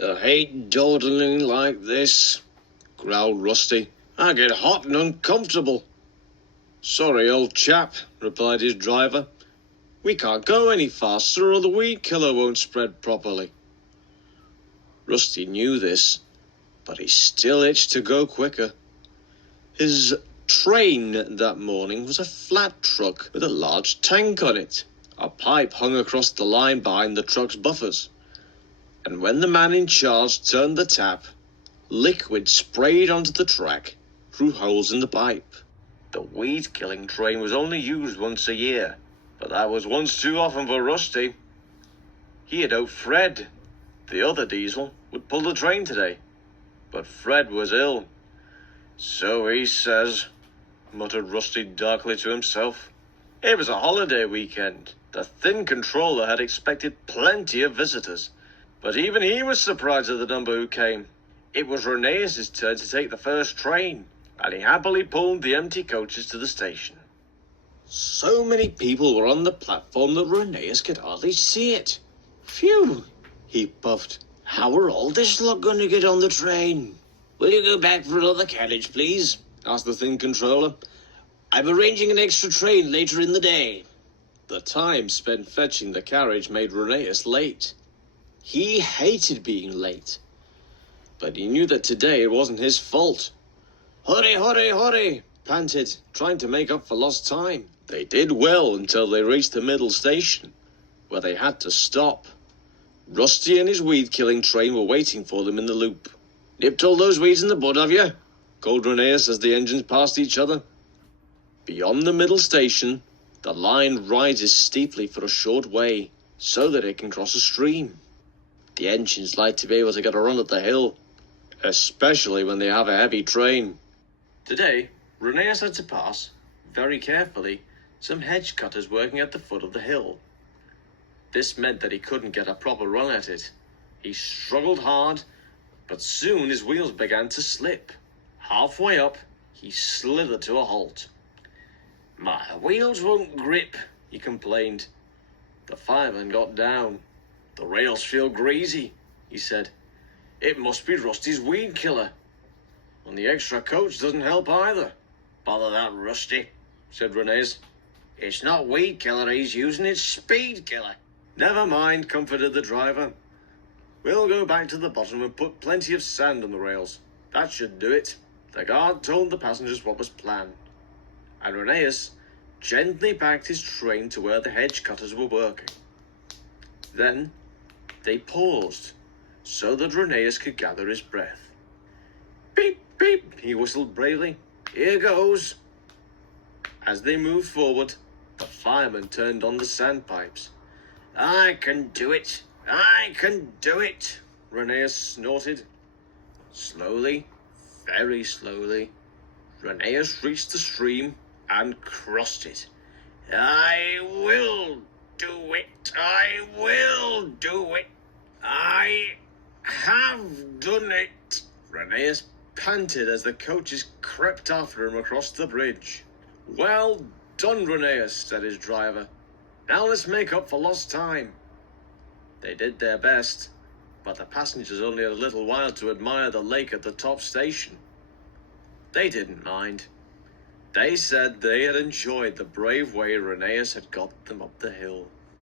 I hate dawdling like this, growled Rusty. I get hot and uncomfortable. Sorry, old chap, replied his driver. We can't go any faster or the weed killer won't spread properly. Rusty knew this, but he still itched to go quicker. His train that morning was a flat truck with a large tank on it. A pipe hung across the line behind the truck's buffers. And when the man in charge turned the tap, liquid sprayed onto the track through holes in the pipe. The weed-killing train was only used once a year, but that was once too often for Rusty. He had hoped Fred, the other diesel, would pull the train today, but Fred was ill. So he says, muttered Rusty darkly to himself. It was a holiday weekend. The thin controller had expected plenty of visitors, but even he was surprised at the number who came. It was Reneeas' turn to take the first train, and he happily pulled the empty coaches to the station. So many people were on the platform that Reneeas could hardly see it. Phew, he puffed. How are all this lot going to get on the train? Will you go back for another carriage, please? Asked the thin controller. I'm arranging an extra train later in the day. The time spent fetching the carriage made Reneeas late. He hated being late, but he knew that today it wasn't his fault. Hurry, hurry, hurry, panted, trying to make up for lost time. They did well until they reached the middle station, where they had to stop. Rusty and his weed-killing train were waiting for them in the loop. Nipped all those weeds in the bud, have you? Called Reneeas as the engines passed each other. Beyond the middle station, the line rises steeply for a short way, so that it can cross a stream. The engines like to be able to get a run at the hill, especially when they have a heavy train. Today, Reneeas had to pass, very carefully, some hedge cutters working at the foot of the hill. This meant that he couldn't get a proper run at it. He struggled hard, but soon his wheels began to slip. Halfway up, he slithered to a halt. My wheels won't grip, he complained. The fireman got down. The rails feel greasy, he said. It must be Rusty's weed killer. And the extra coach doesn't help either. Bother that, Rusty, said Reneeas. It's not weed killer he's using, it's speed killer. Never mind, comforted the driver. We'll go back to the bottom and put plenty of sand on the rails. That should do it. The guard told the passengers what was planned, and Reneeas gently backed his train to where the hedge cutters were working. Then they paused so that Reneeas could gather his breath. Beep, beep, he whistled bravely. Here goes. As they moved forward, the fireman turned on the sandpipes. I can do it. I can do it, Reneeas snorted. Slowly, very slowly, Reneeas reached the stream and crossed it. I will do it. I will do it. I have done it. Reneeas panted as the coaches crept after him across the bridge. Well done, Reneeas, said his driver. Now let's make up for lost time. They did their best, but the passengers only had a little while to admire the lake at the top station. They didn't mind. They said they had enjoyed the brave way Reneeas had got them up the hill.